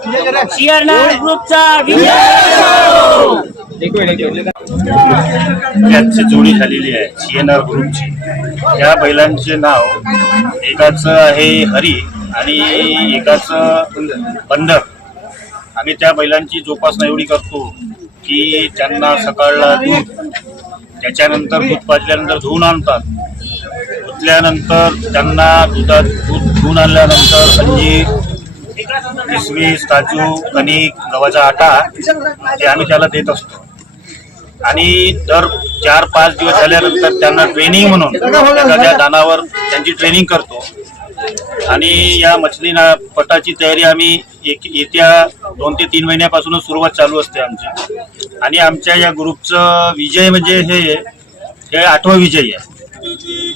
शिअरनार ग्रुपचा विजय जोडी झालेली आहे सीएनआर ग्रुपची या बैलांचे नाव एकाचं आहे हरी आणि एकाचं बंदर आम्ही त्या बैलांची जोपासना एवढी करतो की त्यांना सकाळला दूध त्याच्यानंतर दूध पाजल्यानंतर धुवून आणतात. धुतल्यानंतर त्यांना दुधात दूध धुवून आणल्यानंतर अंजीर किसमिस काजू कणिक गव्हाचा आटा हे आम्ही त्याला देत असतो. आणि दर चार पाच दिवस झाल्यानंतर त्यांना ट्रेनिंग म्हणून एखाद्या दानावर त्यांची ट्रेनिंग करतो. आणि या मछली ना पटाची तयारी आम्ही एक येत्या दोन ते तीन महिन्यापासूनच सुरुवात चालू असते आमची. आणि आमच्या या ग्रुपचं विजय म्हणजे हे हे आठवा विजय आहे.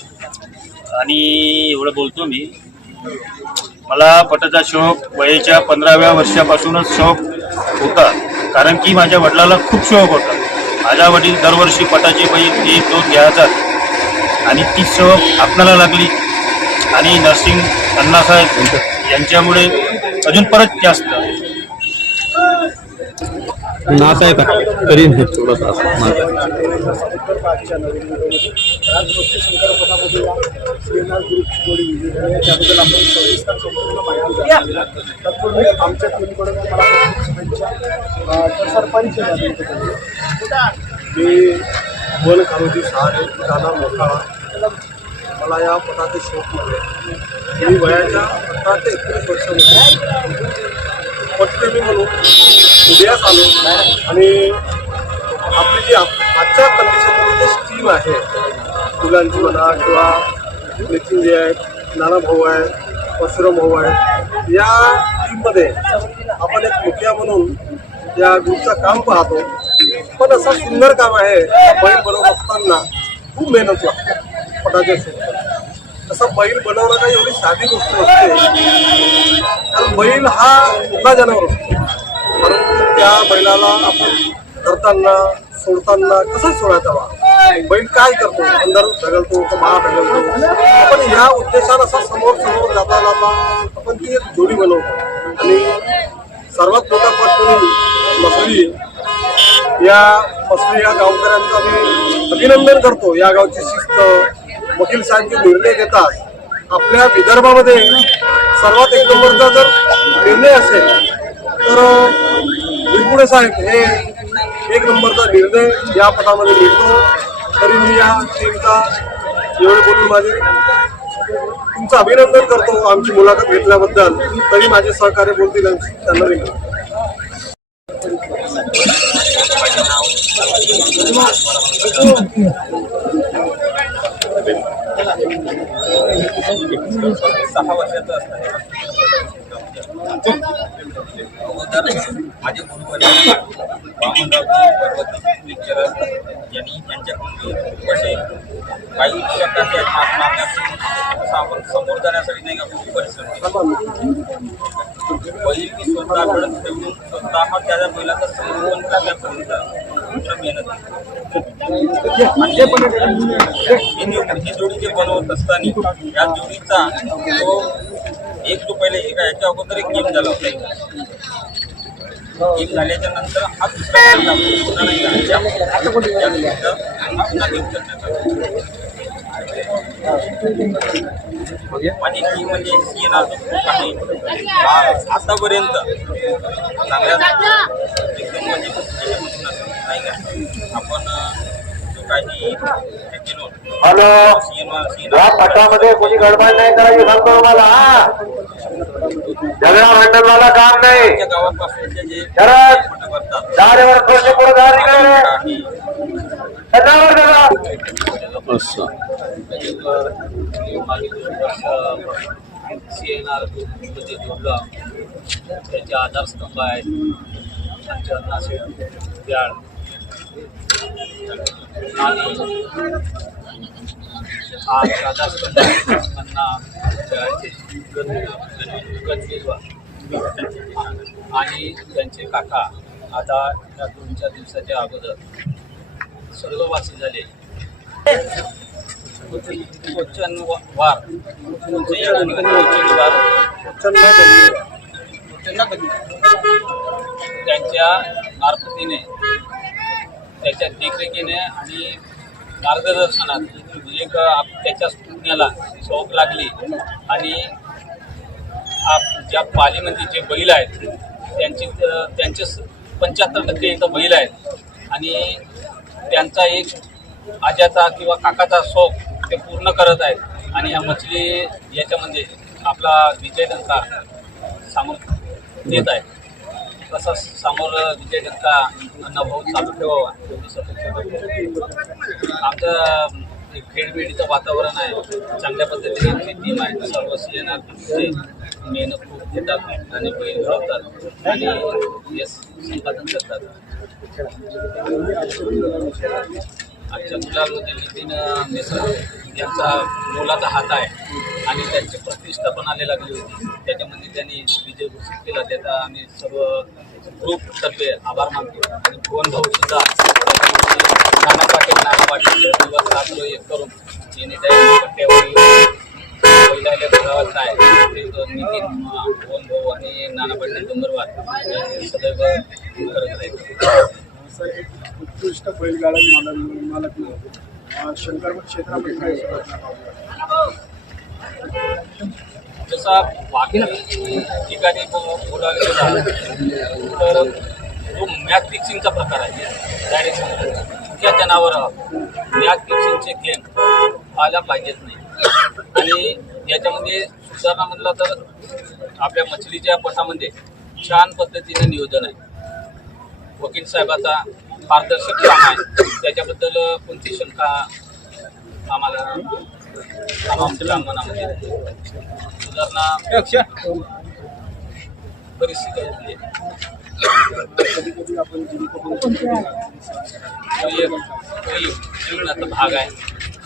आणि एवढं बोलतो मी. मला पटाचा शौक वयाच्या पंधराव्या वर्षापासूनच शौक होता. कारण की माझ्या वडिलाला खूप शौक होता. माझ्या वडील दरवर्षी पटाचे बैल एक दोन घ्यायचात आणि ती शौक आपणाला लागली. आणि नर्सिंग अण्णासाहेब यांच्यामुळे अजून परत जास्त. नाच आहे का? करीन थोडंसं असं माझं या सविस्तर संपूर्ण आमच्या टीमकडून सरपंच मी बोल कारोजी सहारे राणा मोठाळा मला या पटाचे शोकमध्ये मी वयाच्या अठरा ते एकोणीस वर्षामध्ये पटप्रेमी म्हणून उदयास आलो आणि आपली जी आप- आजच्या कंडिशनमध्ये जी टीम आहे मुलांची म्हणा किंवा नितीन जे आहेत नाना भाऊ आहे परशुराम भाऊ आहे या टीममध्ये आपण एक मुखिया म्हणून या ग्रुपचं काम पाहतो. पण असं सुंदर काम आहे बैल बनवत असताना खूप मेहनत लागते पटाच्या सोबत तसं बैल बनवणं काही एवढी साधी गोष्ट असते कारण बैल हा मोठा जनावर असतो परंतु त्या बैलाला आपण धरताना सोडताना कसं सोडायचा बा? बैल काय करतो? अंदर ढकलतो महा ढगलतो? आपण ह्या उद्देशानं असं समोर समोर जाता जाता आपण ती एक जोडी बनवतो. आणि सर्वात मोठा पट म्हणून मसली. या मसली या गावकऱ्यांचं आम्ही अभिनंदन करतो. या गावची शिस्त वकील साहेब जे निर्णय घेतात. आपल्या विदर्भामध्ये सर्वात एक नंबरचा जर निर्णय असेल तर विरपुडे साहेब हे एक नंबरचा निर्णय या पटामध्ये मिळतो तरी मी या टीमचा एवढे बोलून माझे तुमचं अभिनंदन करतो आमची मुलाखत घेतल्याबद्दल. तरी माझे सहकार्य बोलतील त्यांना विनंती सहा वर्षाचं माझे गुरुवारी वामनराव पर्वत लेक्चर यांनी त्यांच्याकडून असे काही प्रकारचे हात मारण्यास समोर जाण्यासाठी नाही का खूप परिश्रम बैल मी ठेवून स्वतः त्याच्या बैलाचा संगोपन करण्यापर्यंत मेहनत ही जोडी ही जोडी जे बनवत असताना या जोडीचा तो एक जो पहिले एका याच्या अगोदर एक गेम झाला होता. गेम झाल्याच्यानंतर हा दुसरा. पुन्हा नाही जोडीचा हा पुन्हा गेम करण्यात आला. माझी टीम म्हणजे आहे आतापर्यंत चांगल्या एकदम म्हणजे नाही का आपण काही हॅलो या पटामध्ये कोणी गडबड नाही करायची सांगतो हा झगडा भांडणाला काम नाही. करतात दारेवर थोडीशी पुढे जा तिकडे आहे त्याच्यावर जरा. असं सी एन आरमध्ये जोडला त्याचे आधारस्तंभ आहेत. आणि आज आधारस्तंभ आणि त्यांचे काका आता या दोन चार दिवसाच्या अगोदर स्वर्गवासी झाले. वार. त्यांच्या मार्फतीने त्याच्या देखरेखीने आणि मार्गदर्शनात एक आप- त्याच्या पुण्याला शौक लागली. आणि आप ज्या पालीमध्ये जे बैल आहेत त्यांची त्यांचे पंच्याहत्तर टक्के इथं बैल आहेत. आणि त्यांचा एक आज्याचा किंवा काकाचा शौक ते पूर्ण करत आहेत. आणि ह्या मछली याच्यामध्ये आपला विजय जनता सामोर देत आहे. तसाच समोर विजय जनता अण्णाभाऊ चालू ठेवावा एवढीच खेळबेडीचं वातावरण आहे. चांगल्या पद्धतीने आमची टीम आहे. सर्व येणार मेहनत खूप घेतात आणि बैल घडवतात आणि यश संपादन करतात. आजच्या मुलांमध्ये नितीन मिश्रा यांचा मोलाचा हात आहे आणि त्यांची प्रतिष्ठा पण आली लागली होती. त्याच्यामध्ये त्यांनी विजय घोषित केला. त्याचा आम्ही सर्व ग्रुप तर्फे आभार मानतो. आणि भुवन भाऊ सुद्धा नाना पाटील नाना पाटील रात्र एक करून यांनी त्या कट्ट्यावर पहिल्या गावाचा आहे ते नितीन भुवन भाऊ आणि नाना पाटील डोंगरवार सदैव करत राहील उत्कृष्ट बैलगाडा मालक मालक म्हणून, क्षेत्रामध्ये काय? जसा बाकी ठिकाणी बोलायला गेला तर जो मॅच फिक्सिंगचा प्रकार आहे. डायरेक्ट त्या जनावरावर मॅच फिक्सिंगचे गेम आल्या पाहिजेत नाही. आणि याच्यामध्ये सुधारणा म्हटलं तर आपल्या मछलीच्या पटामध्ये छान पद्धतीने नियोजन आहे. वकील साहेबाचा पारदर्शक काम आहे. त्याच्याबद्दल कोणती शंका आम्हाला आमच्या मनामध्ये. सुधारणा परिस्थिती एक जीवनाचा भाग आहे.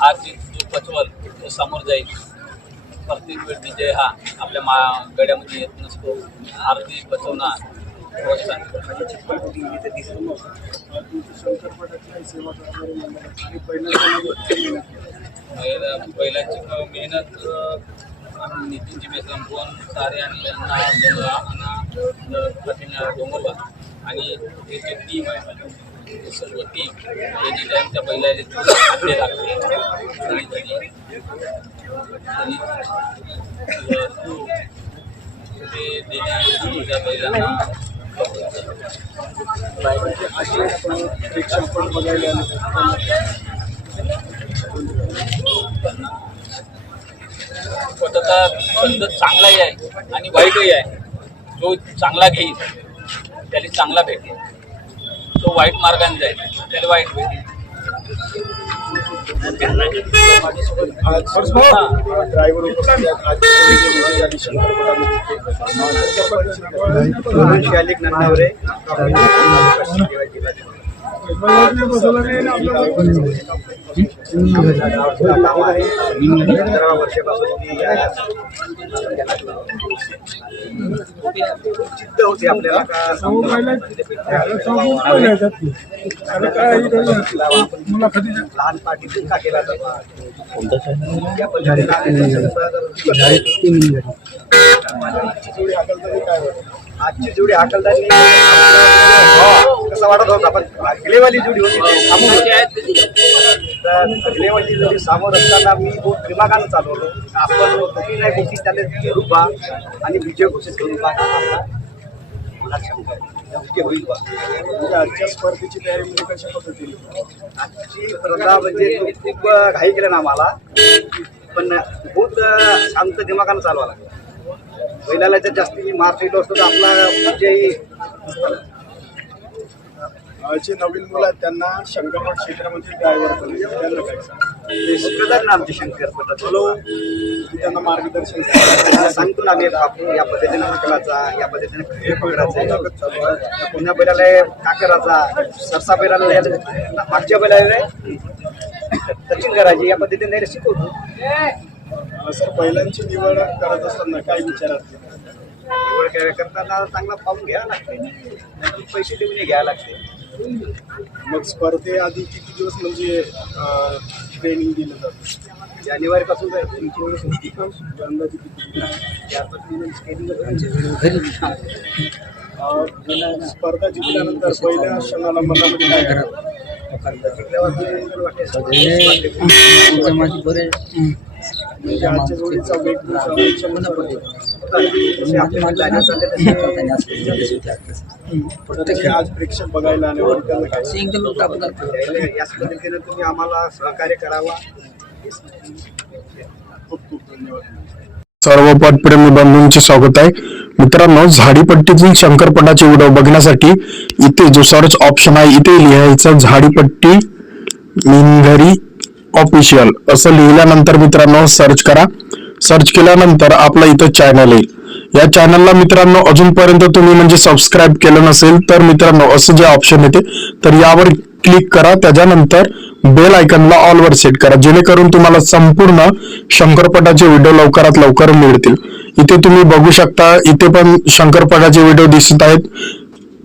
हा जी जो पचवल तो समोर जाईल. प्रत्येक वेळ विजय हा आपल्या मा गड्यामध्ये येत नसतो. आरती बचवणार प्रोत्साहन मेहनत नितीनची बेसम दोन सारे आणि अण्णा अण्णा कठीण डोंगरवार आणि त्याची टीम आहे ते सर्व टीम यांनी त्यांच्या पहिल्या हातले लागले आणि त्यांनी त्यांनी, अं, ते दिली त्या बैलांना अशी आपण प्रेक्षक पण बघायला स्वतःचा छंद चांगलाही आहे आणि वाईटही आहे. जो चांगला घेईल त्याला चांगला भेटेल. तो वाईट मार्गाने जाईल त्याला वाईट भेटेल. ड्रायव्हर शालिक नन्नावरे काम आहे पंधरा वर्षापासून मी होती आपल्याला लहान पाठीतून का केला आजची जोडी हाकलताना काय वाटतं? होता? पण गेलेवाली जोडी होती ती थांबून होती. तर गेलेवाली जोडी समोर असताना मी बहुत दिमागानं चालवलो आपण कुठली नाही कुठली त्याला रूपा आणि विजय घोषित होईल बा. म्हणजे आजच्या स्पर्धेची तयारी म्हणजे कशा पद्धतीने? आजची स्पर्धा म्हणजे खूप घाई केलं ना मला पण बहुत शांत दिमागानं चालवा लागला. बैलाला जर जास्ती मी मार दिलो असतो तर आपला विजयी जे नवीन मुलं आहेत त्यांना शंकरपट क्षेत्रामध्ये ड्रायव्हर बनायचं त्यांना काय सांगा आमचे त्यांना मार्गदर्शन सांगतो ना आम्ही आपण या पद्धतीने उचलाचा या पद्धतीने खेळ पकडायचा पुन्हा बैलाला का करायचा? सरसा बैलाला मागच्या बैलाला सचिन करायची या पद्धतीने शिकवतो. सर बैलांची निवड करत असताना काय विचारात घेता? निवड कर- करताना चांगला पाहून घ्यावं लागते. पैसे देऊन घ्यावं लागते. मग स्पर्धेआधी किती दिवस म्हणजे ट्रेनिंग दिलं जातं जानेवारी पासून अंदाजे किती? चार पाच महिने स्केलिंग स्पर्धा जिंकल्यानंतर पहिल्या क्षणाला मनामध्ये काय करावं म्हणजे आजच्या जोडीचा वेग तुमचा क्षमता प्रत्येक आज प्रेक्षक बघायला आले होते, त्यांना काय? सांगाल? याच पद्धतीने तुम्ही आम्हाला सहकार्य करावा. खूप खूप धन्यवाद. सर्व पटप्रेमी बंधूंचे स्वागत आहे. मित्रांनो झाडीपट्टीतील शंकरपटाचे व्हिडिओ बघण्यासाठी इथे जो सर्च ऑप्शन आहे. इथे लिहायचं झाडीपट्टी मिनघरी ऑफिशियल असं लिहिल्यानंतर मित्रांनो सर्च करा. सर्च केल्यानंतर आपलं इथं चॅनल येईल या चॅनलला मित्रांनो अजूनपर्यंत तुम्ही म्हणजे सबस्क्राईब केलं नसेल तर मित्रांनो असं जे ऑप्शन येते तर यावर क्लिक करा. त्याच्यानंतर बेल आयकनला ऑलवर सेट करा. जेणेकरून तुम्हाला संपूर्ण शंकरपटाचे व्हिडिओ लवकरात लवकर मिळतील. इथे तुम्ही बघू शकता इथे पण शंकरपटाचे व्हिडिओ दिसत आहेत.